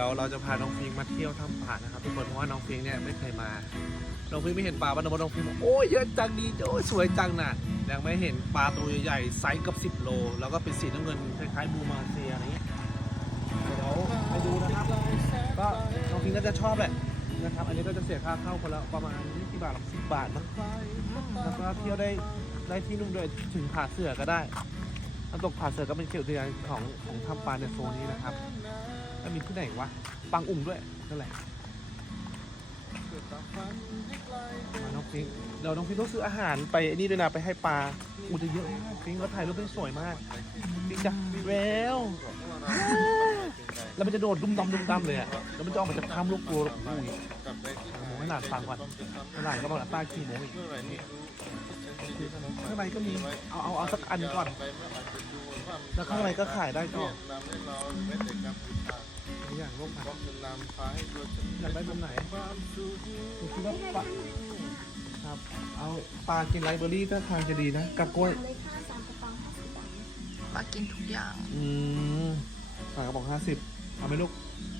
ดี๋ยวเราจะพาน้องฟิงมาเที่ยวถ้ำป่านะครับทุกคนเพราะว่าน้องฟิงเนี่ยไม่เคยมา น้องฟิงไม่เห็นปลาบ้านน้องฟิงบอกโอ้ยเยอะจังดีโอ้ยสวยจังน่ะยังไม่เห็นปลาตัวใหญ่ๆไซส์กับ 10 โล แล้วก็เป็นสีน้ำเงินคล้ายๆบูมาเซียอะไรเงี้ยเดี๋ยวไปดูนะครับก็น้องฟิงก็จะชอบแหละนะครับ อันนี้ก็จะเสียค่าเข้าคนละประมาณ20บาทหรือ10บาทมั้งแล้วก็เที่ยวได้ได้ที่นุ่มด้วยถึงผาเสือก็ได้น้ำตกผาเสือก็เป็นเขตอุทยานของของถ้ำปลาในโซนนี้นะครับ แล้วมีที่ไหนวะปังอุ่งด้วยนั่นแหละมาน้องฟิงเดี๋ยวน้องฟิงต้องซื้ออาหารไปนี่ด้วยนะไปให้ปลาอูจะเยอะมากฟิงแล้วถ่ายรูปได้สวยมากฟิงจ้ะแววแล้วมันจะโดดดุมดำดุมดำเลยอะแล้วมันจะออกมาจากถ้ำลูกกลัวลูกอุ้ยโมให้หลานฟังก่อนหลานก็บอกหลานป้าขี่โมอีกข้างในก็มีเอาเอาเอาสักอันก่อน แล้วข้างในก็ขายได้ก็ อย่างลูกมาอยากได้แบบไหนผมคิดว่าปลาครับ เอาปลากินไรเบอร์รี่ถ้าทางจะดีนะ กับกล้วยเลยค่ะสามกระป๋องห้าสิบบาทปลากินทุกอย่าง อืมปลากระป๋องห้าสิบเอาไหมลูก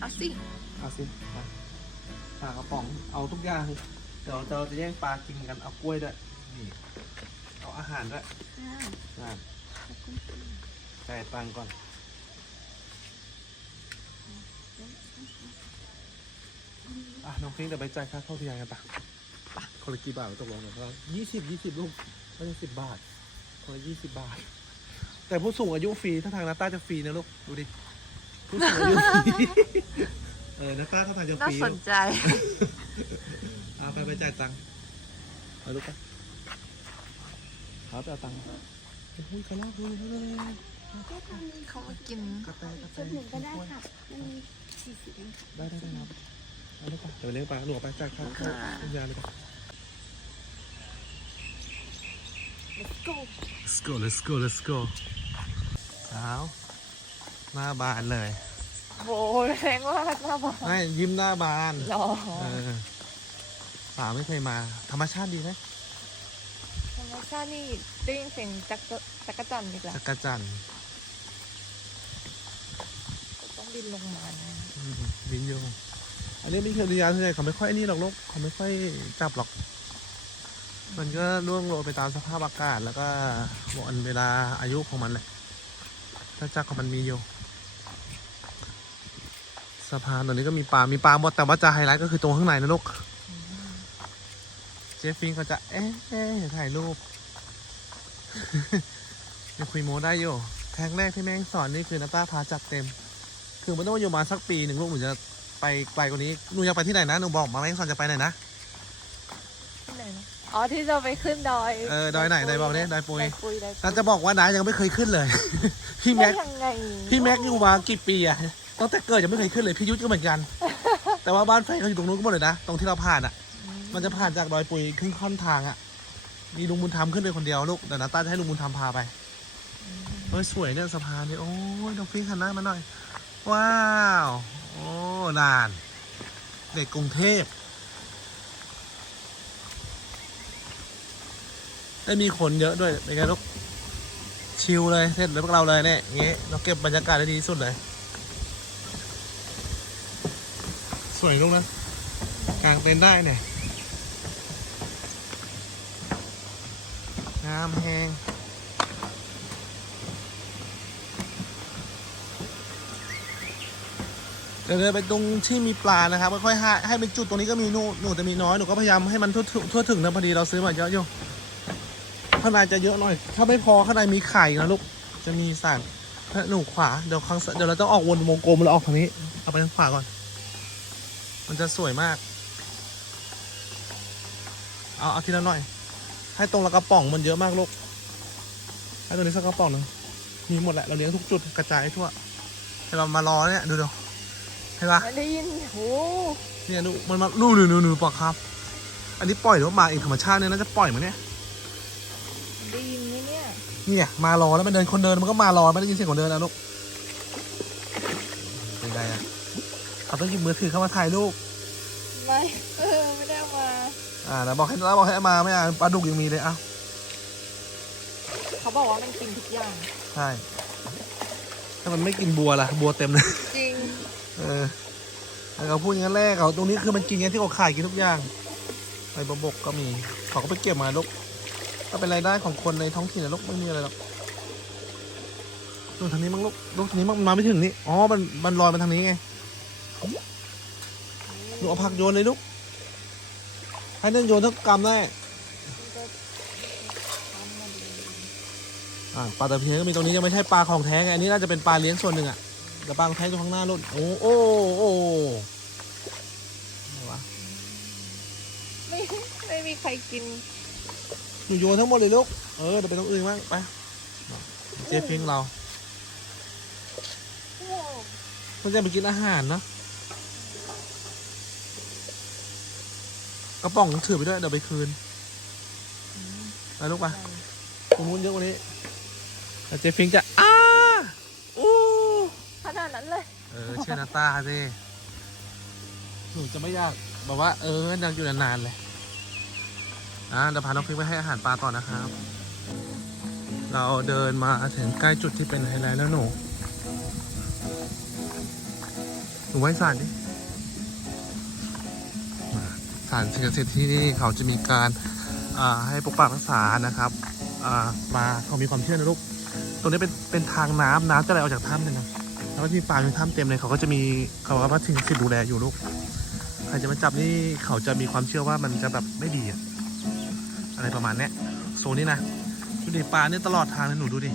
เอาสิ เอาสิไปปลากระป๋อง เอาทุกอย่าง เดี๋ยวเราจะแย่งปลากินกัน เอากล้วยด้วย นี่ เอาอาหารด้วยค่ะอ่าขอบคุณค่ะจ่ายตังค์ก่อน อะน้องฟิงค์เดี๋ยวไปจ่ายค่าเข้าที่ยานกันปะปะคนละกี่บาทตกลงกันว่ายี่สิบยี่สิบลูกไม่ใช่สิบบาท คนละยี่สิบบาท แต่ผู้สูงอายุฟรีถ้าทางนาต้าจะฟรีนะลูกดูดิผู้สูงอายุฟรีเออนาต้าถ้าทางจะฟน่ารีสลูนกใจเอาไปไปจ่ายตังค์เอาลูกไปเอาไปเอาตังค์อุ้ยกระรอกดูนั่นเลย เขามากินกระแตกระแตชุดหนึ่งก็ได้ค่ะมันมีสี่สิบเองค่ะได้ได้ได้ครับเอาลูกไปเดี๋ยวเลี้ยงปลาหนูเอาไปจ่ายค่าเข้าค่ะคุณยายเลยไป let's go Let's go let's go let's go เช้าหน้าบานเลยโอ้ยแรงมากนะบอกไม่ยิ้มหน้าบานรอเออป่าไม่เคยมา ธรรมชาติดีไหมธรรมชาตินี่ได้ยินเสียงจักรจักรจันทร์อีกแล้วจักรจันทร์ต้อง บินลงมานะอืมบินอยู่อันนี้ไม่เคยอุทยานที่ไหนเขาไม่ค่อยไอ้นี่หรอกลูกเขาไม่ค่อยจับหรอก มันก็ร่วงโรยไปตามสภาพอากาศแล้วก็วันเวลาอายุของมันแหละ ถ้าจักรของมันมีอยู่สะพานตรงนี้ก็มีปลา มีปลาหมด แต่ว่าจะไฮไลท์ก็คือตรงข้างในนะลูก เจฟฟิงเขาจะ เอ๊ะเอ๊ะถ่ายรูปยังคุยโมได้อยู่ ครั้งแรกที่แม่งสอนนี่คือนาต้าพาจัดเต็ม คือมันต้องอยู่มาสักปีหนึ่งลูกหนูจะไปไกลกว่านี้หนูอยากไปที่ไหนนะหนูบอกมาแม่งสอนจะไปไหนนะที่ไหนนะอ๋อที่เราไปขึ้นดอยเออดอยไหนดอยบอกดิดอยปุยดอยปุยดอยปุยน่าจะบอกว่าน้ายังไม่เคยขึ้นเลย พี่ได้แม็กยังไงพี่แม็กอยู่มากี่ปีอะตั้งแต่เกิดยังไม่เคยขึ้นเลยพี่ยุทธก็เหมือนกัน แต่ว่าบ้านแฟนเขาอยู่ตรงนู้นก็หมดเลยนะตรงที่เราผ่านอะมันจะผ่านจากดอยปุยครึ่งค่อนทางอะมีลุงบุญธรรมขึ้นไปคนเดียวลูกเดี๋ยวนาต้าจะให้ลุงบุญธรรมพาไปเฮ้ยสวยเนี่ยสะพานนี่โอ้ยน้องฟิงค์หันหน้ามาหน่อย ว้าว โอ้นาน เด็กกรุงเทพ ได้มีคนเยอะด้วย เป็นไงลูก ชิลเลย เสร็จแล้วพวกเราเลยเนี่ยงี้เราเก็บบรรยากาศได้ดีที่สุดเลย สวยลูกนะ กางเต็นท์ได้เนี่ย น้ำแห้ง เดี๋ยวเดินไปตรงที่มีปลานะครับค่อยๆให้ให้เป็นจุดตรงนี้ก็มีหนูหนูแต่มีน้อยหนูก็พยายามให้มันทั่วถึงทั่วถึงนะพอดีเราซื้อมาเยอะอยู่ข้างในจะเยอะหน่อย ถ้าไม่พอข้างในมีไข่นะลูกจะมีสั่งหนูขวาเดี๋ยวครั้งเดี๋ยวเราต้องออกวนวงกลมแล้วออกทางนี้เอาไปทางขวาก่อน มันจะสวยมาก เอาเอาทีละหน่อย ให้ตรงละกระป๋องมันเยอะมากลูกให้ตัวนี้สักกระป๋องหนึ่งมีหมดแหละเราเลี้ยงทุกจุดกระจายทั่วให้เรามารอเนี่ยดูดูเห็นปะไม่ได้ยินโอ้เนี่ยดูมันมาดูดูดูดูปะครับ อันนี้ปล่อยหรือว่ามาเองธรรมชาติเนี่ยน่าจะปล่อยมาเนี่ยได้ยินไหมเนี่ยเนี่ยมารอแล้วมันเดินคนเดินมันก็มารอไม่ได้ยินเสียงคนเดินนะลูกเป็นไงอะเขาต้องหยิบมือถือเข้ามาถ่ายรูปไม่เออไม่ได้เอามาอ่าแล้วบอกให้แล้วบอกให้เอามาไม่อะปลาดุกยังมีเลยอะเขาบอกว่ามันกินทุกอย่างใช่ถ้ามันไม่กินบัวล่ะ บัวเต็มเลยจริง เออเขาพูดอย่างนั้นแรกเขาตรงนี้คือมันกินไงที่เขาขายกินทุกอย่างไปบบกก็มีเขาก็ไปเก็บมาลูกก็เป็นรายได้ของคนในท้องถิ่นนะลูกไม่มีอะไรหรอกดูทางนี้มั้งลูกลูกทางนี้มั้งมันมาไม่ถึงนี่อ๋อมันมันลอยมาทางนี้ไงลูเอาผักโยนเลยลูกให้นั่นโยนทั้งกำได้ปลาตะเพียนก็มีตรงนี้ยังไม่ใช่ปลาของแท้ไงอันนี้น่าจะเป็นปลาเลี้ยงส่วนหนึ่งอะ แต่ปลาของแท้อยู่ข้างหน้าลูกโอ้โอ้โอ้อะไรวะไม่ไม่มีใครกินหนูโยนทั้งหมดเลยลูก เออเดี๋ยวไปตรงอื่นบ้างไปเจ๊พิงเรามันจะไปกินอาหารเนอะกระป๋องถือไปด้วยเดี๋ยวไปคืนไปลูกไปตรงนู้นเยอะกว่านี้แล้วเจ๊ฟิงจะอ้าอู้ขนาดนั้น เออเชื่อนาตาสิหนูจะไม่อยากแบบว่าเอออยากอยู่นานๆเลยอะเดี๋ยวพาน้องฟิงไปให้อาหารปลาต่อนะครับ เราเดินมาถึงใกล้จุดที่เป็นไฮไลท์แล้วหนู หนูไว้สารดิมาสารสิ่งศักดิ์สิทธิ์ที่นี่เขาจะมีการอ่าให้ปกปักรักษานะครับอ่าปลาเขามีความเชื่อนะลูก ตรงนี้เป็นเป็นทางน้ำน้ำจะไหลออกจากถ้ำเลยนะ แล้วก็จะมีปลามีถ้ำเต็มเลยเขาก็จะมีเขาก็ว่าสิ่งศักดิ์สิทธิ์ดูแลอยู่ลูกใครจะมาจับนี่เขาจะมีความเชื่อว่ามันจะแบบไม่ดีอะอะไรประมาณเนี้ยโซนนี้นะดูดิปลาเนี่ยตลอดทางเลยหนูดูดิ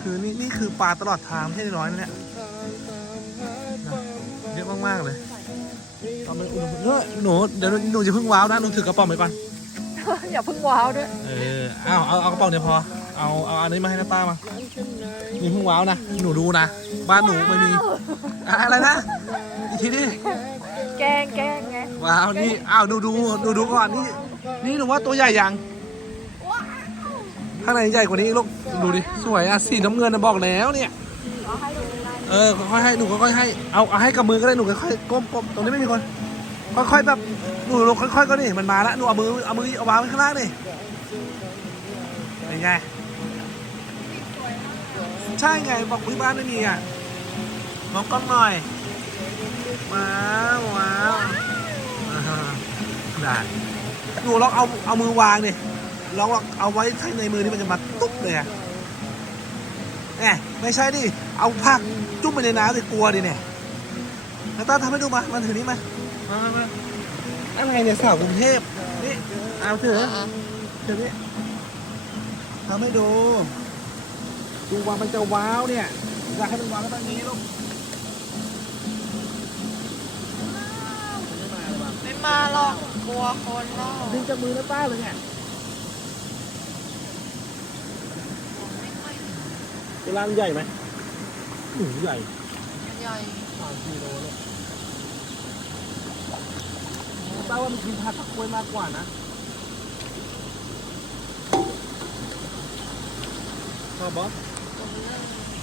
คือนี่นี่คือปลาตลอดทางไม่ใช่ร้อยนะเนี่ยนะเยอะมากๆเลยตอนนี้อุณหภูมิเฮ้ยหนูเดี๋ยวหนูจะเพิ่งว้าวนะหนูถือกระป๋องไปก่อนอย่าเพิ่งว้าวด้วยเออเอาเอาเอากระป๋องเดียวพอ เอาเอาอันนี้มาให้น้าต้ามานี่เพิ่งว้าวนะหนูดูนะ บ้านหนูไม่มีอะอะไรนะอีกทีดิแกงแกงไงว้าวนี่อ้าวดูดูดูดูก่อนนี่นี่หนูว่าตัวใหญ่ยังข้างในใหญ่กว่านี้ลูกดูดิสวยอะสีน้ำเงินนะบอกแล้วเนี่ยเออค่อยๆให้หนูค่อยๆให้เอาเอาให้กับมือก็ได้หนูค่อยๆก้มก้มตรงนี้ไม่มีคนค่อยๆแบบหนูลงค่อยๆก็นี่มันมาแล้วหนูเอามือเอามือเอาวางไว้ข้างล่างนี่เป็นไง ใช่ไงบอกที่บ้านไม่มีอะมองกล้องหน่อย ว้าวว้าวอ่าได้หนูลองเอาเอามือวางดิลองเอาไว้ข้ในมือที่มันจะมาตุ๊บเลยอะแหมไม่ใช่ดิ เอาผักจุ่มไปในน้ำดิกลัวดิเนี่ยนาตาทำให้ดูมา มันถือนี่มามามาอะไรเนี่ยสาวกรุงเทพนี่ เอาเถอะเถอนี่ทำให้ดู ดูว่ามันจะว้าวเนี่ยอยากให้มันว้าวแล้วแบบนี้ลูกไม่มาหรอกกลัวคนหรอกดึงจากมือน้าต้าเลยเนี่ยเวลามันใหญ่ไหมหนูใหญ่ใหญ่สามกิโลเลยต้าว่ามันกินผักกับกล้วยมากกว่านะชอบบอส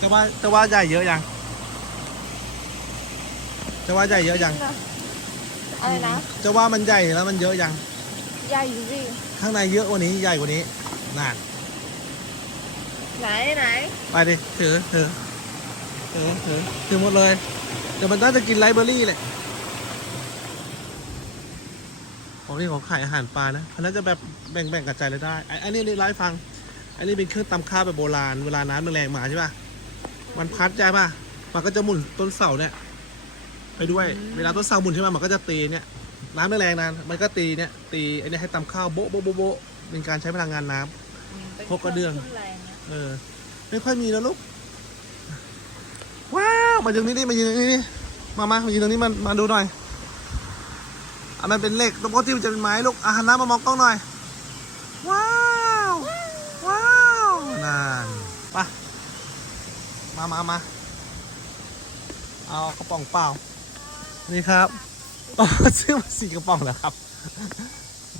จะว่าจะว่าใหญ่เยอะยังจะว่าใหญ่เยอะยังอะไรนะจะว่ามันใหญ่แล้วมันเยอะยังใหญ่สิข้างในเยอะกว่านี้ใหญ่กว่านี้นั่นไหนไหนไปดิถือถือถือถือถือหมดเลยเดี๋ยวมันน่าจะกินไลฟ์เบอรี่แหละของนี่ของขายอาหารปลานะเขาน่าจะแบบแบ่งแบ่งกระจายเลยได้ไอ้ไอ้นี่นี่ไลฟ์ฟังอันนี้เป็นเครื่องตำข้าวแบบโบราณ เวลาน้ำแรงๆมาใช่ป่ะ มันพัดใช่ป่ะ มันก็จะหมุนต้นเสาเนี่ย ไปด้วย เวลาต้นเสาหมุนใช่ไหมมันก็จะตีเนี่ย น้ำแรงๆนะมันก็ตีเนี่ยตีไอ้เนี่ยให้ตำข้าวโบ๊ะโบ๊ะโบ๊ะโบ๊ะเป็นการใช้พลังงานน้ำพกกระเดื่อง เออ ไม่ค่อยมีแล้วลูก ว้าวมายืนนี่ดิมายืนตรงนี้ดิมามามายืนตรงนี้มันมาดูหน่อยอะมันเป็นเหล็กปกติมันจะเป็นไม้ลูกอาหันหน้ามามองกล้องหน่อย ว้าว ว้าวนั่นไป มามามาเอากระป๋องเปล่า นี่ครับอ๋อซื้อมาสี่กระป๋องแล้วครับ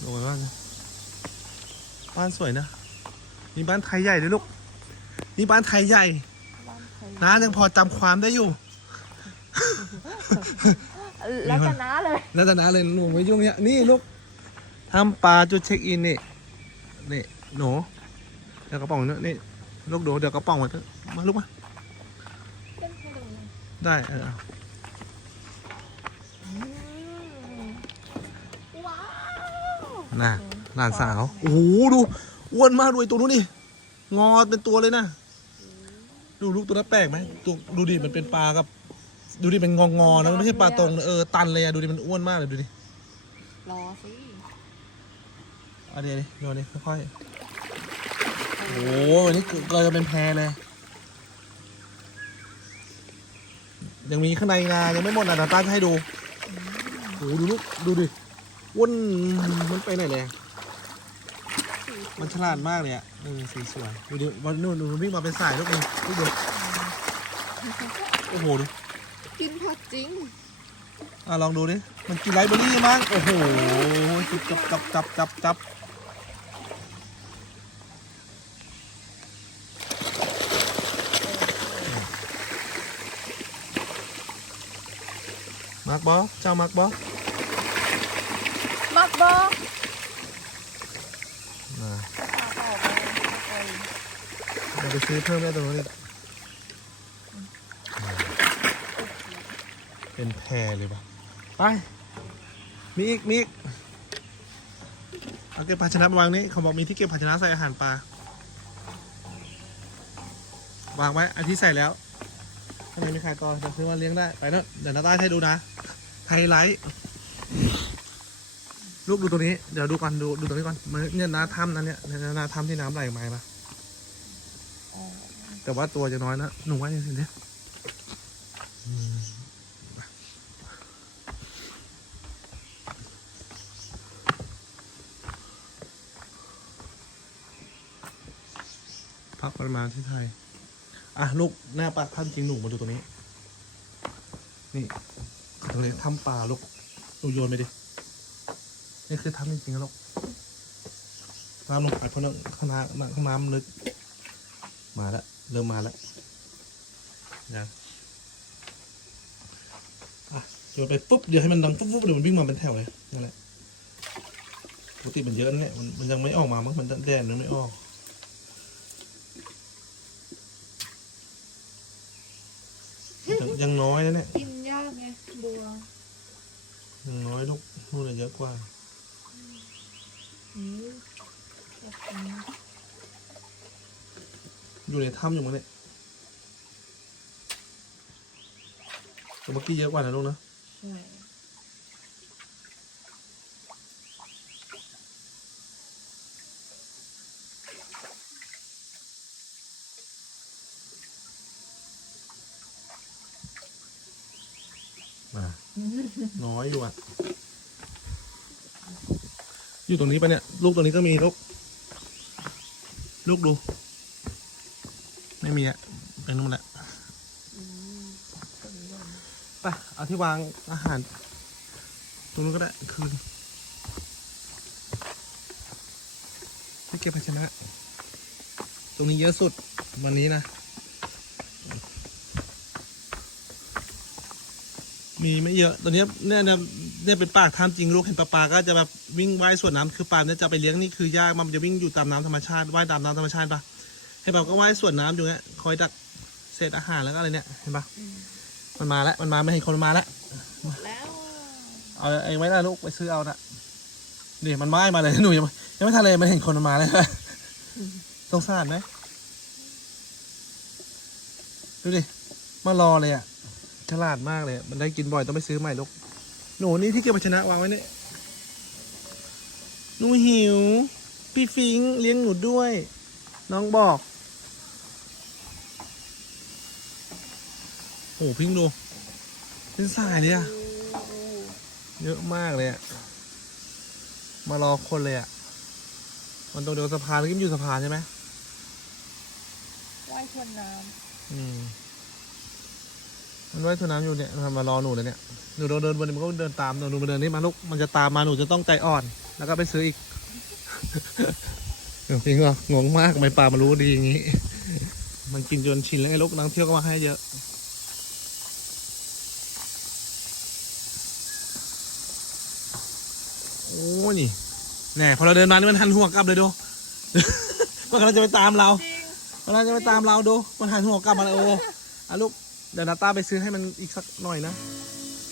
ดูไปบ้านนะบ้านสวยนะนี่บ้านไทยใหญ่เลยลูก นี่บ้านไทยใหญ่น้ายังพอจำความได้อยู่ แล้วกันนะเลย แล้วแต่น้าเลยหนูไม่ยุ่งเนี่ยนี่ลูกทำปลาจุดเช็คอินนี่นี่หนูเดี๋ยวกระป๋องเนี่ยนี่ลูกดูเดี๋ยวกระป๋องมาเถอะมาลูกมา ได้เออน่ะหลานสาว โอ้โหดูอ้วนมากด้วยตัวนู้นนี่งอเป็นตัวเลยนะ ดูลูกตัวนั้นแปลกไหมตัวดูดิมันเป็นปลากับ ดูดิเป็นงองอนะมันไม่ใช่ปลาตรงเออตันเลยอะดูดิมันอ้วนมากเลยดูดิรอสิเอาดิเอาดิโยนดิค่อยๆโอ้โหวันนี้เกิดจะเป็นแพเลย ยังมีข้างในงายังไม่หมดนะนาต้าจะให้ดูโอ้โหดูลูกดูดิอ้วนมันไปไหนเลยอะมันฉลาดมากเลยอะเออสีสวยดูดิวันนู้นดูมันวิ่งมาเป็นสายลูกนี่ลูกดูโอ้โหดูกินผักจริงอะลองดูดิมันกินไรเบอร์รี่มั้งโอ้โหจับจับจับจับจับ กบอเจ้ามาร์กบอมักบออ่าปลาออกมาเดี๋ยวไปซื้อเพิ่มได้ตรงนู้นอีกเป็นแพรเลยปะไป มีอีก มีอีก เอาเก็บภาชนะมาวางนี้เขาบอกมีที่เก็บภาชนะใส่อาหารปลาวางไว้อันที่ใส่แล้วข้างในมีไข่ต่อจะซื้อมาเลี้ยงได้ ไปเนอะเดี๋ยวนาต้าให้ดูนะ ไฮไลท์รูปดูตัวนี้ เดี๋ยวดูก่อนดูดูตัวนี้ก่อนมันเนี่ยนาถ้ำนั้นเนี่ยเนี่ยนาถ้ำที่น้ำไหลมาปะแต่ว่าตัวจะน้อยนะหนูว่าอย่างนี้พักปริมาณที่ไทย อะ ลูก หน้าปลาท่านจริงหนูมาดูตัวนี้ นี่ ตรงนี้ทำปลาลูกหนูโยนไปดิ นี่คือทำจริงๆนะลูกน้ำลงไปเพราะน้ำข้างน้ำข้างน้ำลึก มาแล้วเริ่มมาแล้วยังอะโยนไปปุ๊บเดี๋ยวให้มันดังปุ๊บปุ๊บเดี๋ยวมันวิ่งมาเป็นแถวเลยนั่นแหละปกติมันเยอะนะเนี่ยมันมันยังไม่ออกมามั้งมันแดดมันไม่ออกยังน้อยนะเนี่ยากไงบัวยังน้อยลูกนู่นนะเยอะกว่า อืมอยากกินอยู่ในถ้ำอยู่มั้งเนี่ยแต่เมื่อกี้เยอะกว่านะลูกนะ ใช่ น้อยอยู่อะ อยู่ตรงนี้ปะเนี่ย ลูกตรงนี้ก็มีลูก ลูกดู ไม่มีอะไปนู่นแหละไปเอาที่วางอาหาร ตรงนู้นก็ได้ คืนที่เก็บภาชนะ ตรงนี้เยอะสุดวันนี้นะ มีไม่เยอะตอนนี้เนี่ยเนี่ยเนี่ยเป็นปากถ้ำจริงลูกเห็นปลาปลาก็จะแบบวิ่งว่ายสวนน้ำคือปลาเนี่ยจะไปเลี้ยงนี่คือยากมันจะวิ่งอยู่ตามน้ำธรรมชาติว่ายตามน้ำธรรมชาติปะให้ปลาก็ว่ายสวนน้ำอยู่เนี่ยคอยดักเศษอาหารแล้วก็อะไรเนี่ยเห็นปะมันมาแล้วมันมาไม่เห็นคนมาแล้วเอาไอ้ไว้นะลูกไปซื้อเอานะนี่มันว่ายมาเลยหนูยังยังไม่ทันเลยมันเห็นคนมันมาเลยสงสารไหมดูดิมารอเลยอะ ฉลาดมากเลย มันได้กินบ่อยต้องไปซื้อใหม่ลูก หนูนี่ที่เก็บภาชนะวางไว้เนี่ย หนูหิว พี่ฟิงค์เลี้ยงหนูด้วย น้องบอก โอ้พิงค์ดู เป็นสายเลยอะเยอะมากเลยอะมารอคนเลยอะมันตรงเดียวกับสะพานเมื่อกี้มันอยู่สะพานใช่ไหมว่ายชวนน้อืม มันว่ายสวนน้ำอยู่เนี่ยมันมารอหนูเลยเนี่ยหนูเดินเดินบนมันก็เดินตามหนูหนูมาเดินนี่มาลูกมันจะตามมาหนูจะต้องใจอ่อน แล้วก็ไปซื้ออีกจริงเหรองงมากทำไมปลามารู้ดีอย่างนี้ มันกินจนชินแล้วไงลูกนักท่องเที่ยวก็มาให้เยอะโอ้นี่แน่พอเราเดินมานี่มันหันหัวกลับเลยดูมันกำลังจะไปตามเราำจริงมันกำลังจะไปตามเราดู มันหันหัวกลับมาเลยเอออะลูก เดี๋ยวนาตาไปซื้อให้มันอีกสักหน่อยนะ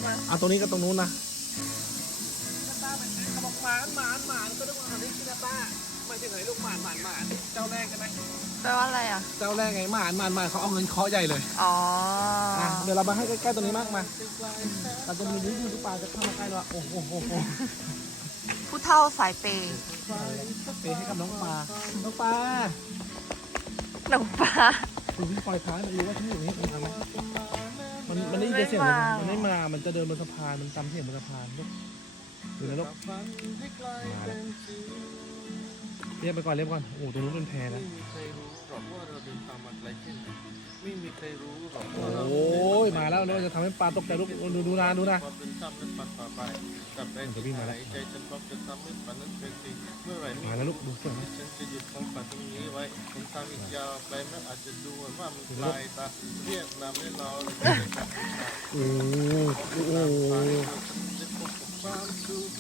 มาเอาตรงนี้กับตรงนู้นนะตาเหมือนกันเขาบอกไปหมานหมานหมานก็ต้องมาทำที่ชินาต้าหมายถึงไงลูกหมานหมานหมานเจ้าแรกใช่ไหมแปลว่าอะไรอะ เจ้าแรกไงหมานหมานหมานเขาเอาเงินเคาะใหญ่เลย อ๋ออะเดี๋ยวเรามาให้ใกล้ๆตรงนี้มากมาเราจะมีลิ้นยูทูปปลาจะเข้ามาใกล้เราโอ้โหโอ้โหผู้เท่าสายเปย์เปย์ให้กับน้องปลาน้องปลาหนังปลา คุณพี่ปล่อยท้ายมันรู้ว่าที่อยู่นี่มันทำไมมันมันได้ยินเสียงลมมันไม่มา มันจะเดินบนสะพาน มันจำเสียงบนสะพานลูกดูนะลูกมาแล้วเรียกไปก่อนเรียบก่อน โอ้ตรงนู้นเป็นแพนะ ไม่มีใครรู้หรอกว่าเราเดินทางมาไกลแค่ไหนไม่มีใครรู้หรอกว่าเราโอ้ยมาแล้วเนี่ยจะทำให้ปลาตกใจลูกดูดูนะดูนะ ความเป็นธรรมนั้นมันป่าไปกับแรงที่หายใจฉันพร้อมจะทำให้ฝันนั้นเป็นจริงเมื่อไหร่มาแล้วลูกดูเสียงนะฉันจะหยุดความฝันตรงนี้ไว้ผมทางอีกยาวไกลแม้อาจจะดูเหมือนว่ามันไกลตาเรียกนามให้เราโอ้โหโอ้โหจะพบกับความสุข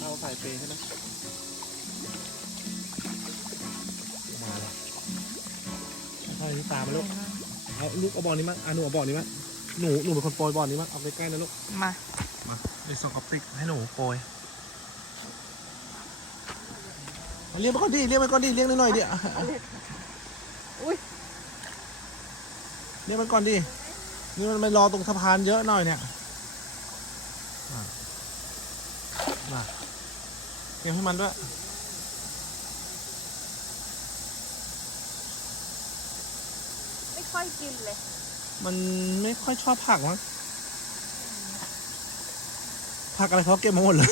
เอาสายเปย์ใช่ไหม ตามาลูกเอาลูกเอาบอลนี้มั้งอะหนูเอาบอลนี้มั้งหนูหนูเป็นคนโปรยบอลนี้มั้งเอาใกล้ๆนะลูกมามาไอ้สกอปติกให้หนูโปรยเอาเรียกมาก่อนดิเรียกมาก่อนดิเรียกหน่อยๆดิอะอุ้ยเรียกมาก่อนดินี่มันไปรอตรงสะพานเยอะหน่อยเนี่ยมาเรียกให้มันด้วย ไม่ ค่อยกินเลย มันไม่ค่อยชอบผักมั้งผักอะไรเขาเก็บมาหมดเลย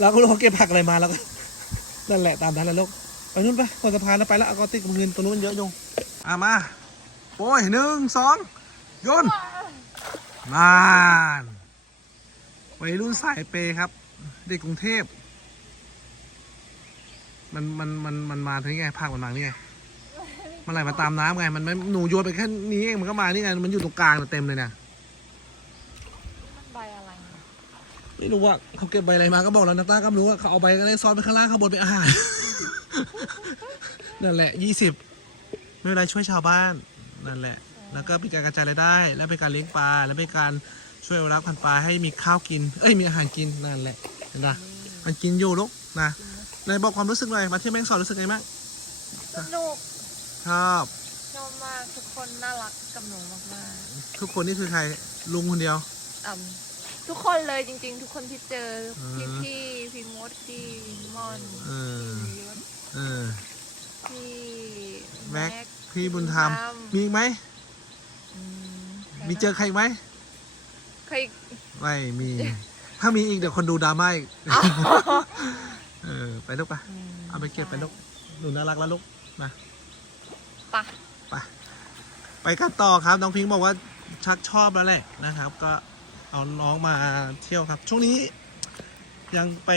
เราก็รู้เขาเก็บผักอะไรมาแล้วก็นั่นแหละตามนั้นแหละลูกไปนู่นไปบนสะพานแล้วไปแล้วเอากอติกมือตรงนู้นมันเยอะยงอะมาโอ้ยหนึ่งสองโยนมานวัยรุ่นสายเปย์ครับ เด็กกรุงเทพมันมันมันมันมาที่ไงผักมันมานี่ไง มันไหลมาตามน้ำไง มันไม่หนูโยนไปแค่นี้เองมันก็มานี่ไง มันอยู่ตรงกลางเต็มเลยเนี่ย มันใบอะไรเนี่ยไม่รู้ว่าเขาเก็บใบอะไรมาก็บอกแล้วนะต้าก็ไม่รู้ว่าเขาเอาใบอะไรซ้อนไปข้างล่างข้างบนเป็นอาหาร นั่นแหละยี่สิบไม่เป็นไรช่วยชาวบ้านนั่นแหละ แล้วก็เป็นการกระจายรายได้ และเป็นการเลี้ยงปลาและเป็นการช่วยอนุรักษ์พันธุ์ปลาให้มีข้าวกิน เอ้ยมีอาหารกินนั่นแหละเห็นปะมันกินอยู่ลูกนะนายบอกความรู้สึกหน่อยมาที่แม่งสอนรู้สึกไงบ้าง สนุก ชอบชอบมากทุกคนน่ารักกับหนูมากทุกคนนี่คือใครลุงคนเดียว ๆอ่ำทุกคนเลยจริง ๆ ทุกคนที่เจออ่าพี่พี่พี่มดพี่มอนเออพี่ยุทธเออ พี่แม็กพี่บุญธรรมมีอีกไหมอืมมีเจอใครอีกไหมใครไม่มี ถ้ามีอีกเดี๋ยวคนดูดราม่าอีกเออไปลูกไปอืมเอาไปเก็บไปลูกหนูน่ารักแล้วลูกมาไปะไปไปกันต่อครับน้องพิงค์บอกว่าชักชอบแล้วแหละนะครับ ก็เอาน้องมาเที่ยวครับ ช่วงนี้ยังไป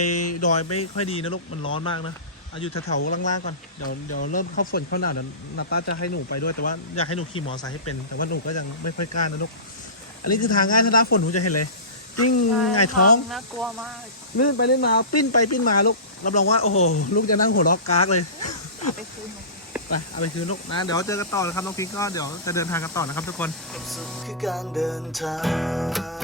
ดอยไม่ค่อยดีนะลูกมันร้อนมากนะเอาอยู่แถวๆล่างๆก่อนเดี๋ยวเดี๋ยวเริ่มเข้าฝนเข้าหนาวเดี๋ยวนาตาจะให้หนูไปด้วยแต่ว่าอยากให้หนูขี่มอเตอร์ไซค์ให้เป็น แต่ว่าหนูก็ยังไม่ค่อยกล้านะลูกอันนี้คือทางง่ายถ้าหน้าฝนหนูจะเห็นเลยปิ้งหงายท้องน่ากลัวมากลื่นไปลื่นมาปิ้นไปปิ้นมาลูกรับรองว่าโอ้โหลูกจะนั่งหัวเราะกากเลยเอาไปคืนมา ไปเอาไปคืนลูกนะ เดี๋ยวเจอกันต่อนะครับน้องพิงก็เดี๋ยวจะเดินทางกันต่อนะครับทุกคน สุขคือการเดินทาง